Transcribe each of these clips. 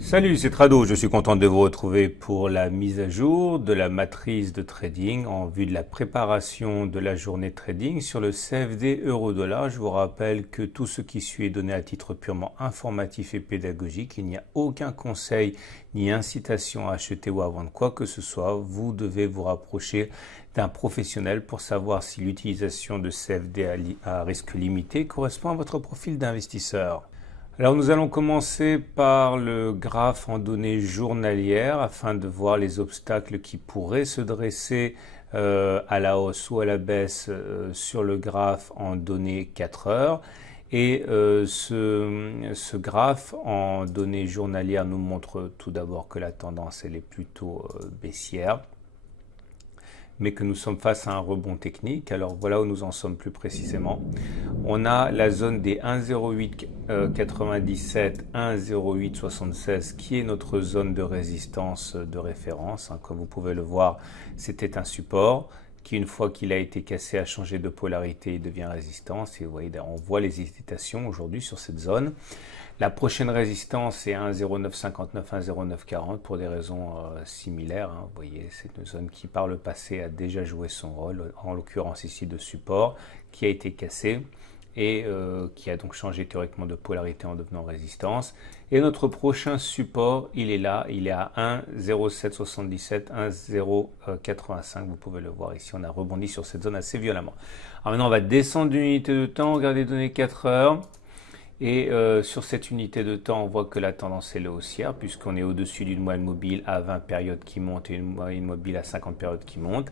Salut, c'est Trado, je suis content de vous retrouver pour la mise à jour de la matrice de trading en vue de la préparation de la journée trading sur le CFD euro-dollar. Je vous rappelle que tout ce qui suit est donné à titre purement informatif et pédagogique. Il n'y a aucun conseil ni incitation à acheter ou à vendre quoi que ce soit. Vous devez vous rapprocher d'un professionnel pour savoir si l'utilisation de CFD à risque limité correspond à votre profil d'investisseur. Alors nous allons commencer par le graphe en données journalières afin de voir les obstacles qui pourraient se dresser à la hausse ou à la baisse sur le graphe en données 4 heures. Et ce graphe en données journalières nous montre tout d'abord que la tendance elle est plutôt baissière, mais que nous sommes face à un rebond technique. Alors voilà où nous en sommes plus précisément. On a la zone des 1,0897, 1,0876 qui est notre zone de résistance de référence. Comme vous pouvez le voir, c'était un support qui, une fois qu'il a été cassé, a changé de polarité et devient résistance. Et vous voyez, on voit les hésitations aujourd'hui sur cette zone. La prochaine résistance est 1,0959, 1,0940 pour des raisons similaires. Vous voyez, c'est une zone qui par le passé a déjà joué son rôle, en l'occurrence ici de support, qui a été cassé et qui a donc changé théoriquement de polarité en devenant résistance. Et notre prochain support, il est là, il est à 1,0777, 1,085. Vous pouvez le voir ici, on a rebondi sur cette zone assez violemment. Alors maintenant, on va descendre d'une unité de temps, regarder les données 4 heures. Et sur cette unité de temps, on voit que la tendance est haussière puisqu'on est au-dessus d'une moyenne mobile à 20 périodes qui monte et une moyenne mobile à 50 périodes qui monte.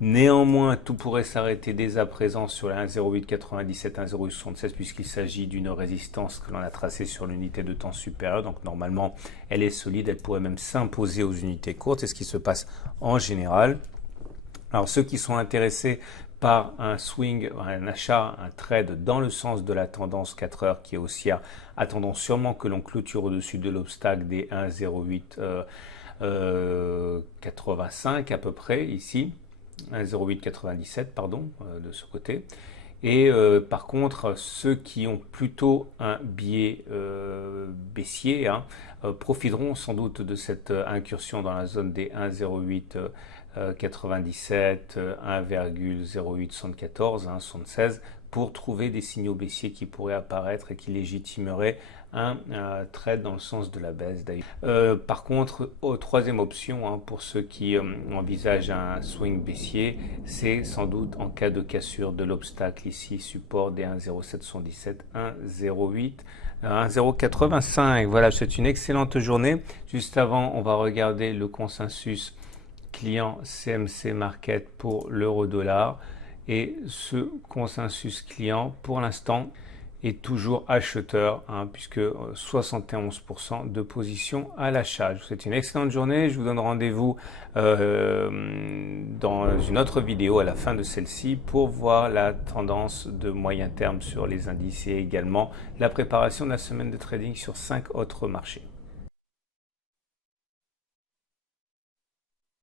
Néanmoins, tout pourrait s'arrêter dès à présent sur la 1,0897, 1,076 puisqu'il s'agit d'une résistance que l'on a tracée sur l'unité de temps supérieure. Donc normalement, elle est solide, elle pourrait même s'imposer aux unités courtes. C'est ce qui se passe en général. Alors ceux qui sont intéressés par un swing, un achat, un trade dans le sens de la tendance 4 heures qui est haussière, attendons sûrement que l'on clôture au-dessus de l'obstacle des 1,0885 à peu près ici, 1,0897 pardon, de ce côté. Et par contre, ceux qui ont plutôt un biais baissier profiteront sans doute de cette incursion dans la zone des 1,0897, 1,0874, 1,76 pour trouver des signaux baissiers qui pourraient apparaître et qui légitimeraient un trade dans le sens de la baisse d'ailleurs. Par contre, troisième option pour ceux qui envisagent un swing baissier, c'est sans doute en cas de cassure de l'obstacle ici, support des 1,0777, 1,08, 1,085. Voilà, c'est une excellente journée. Juste avant, on va regarder le consensus client CMC Market pour l'euro-dollar. Et ce consensus client, pour l'instant, est toujours acheteur, puisque 71% de position à l'achat. Je vous souhaite une excellente journée. Je vous donne rendez-vous dans une autre vidéo à la fin de celle-ci pour voir la tendance de moyen terme sur les indices et également la préparation de la semaine de trading sur 5 autres marchés.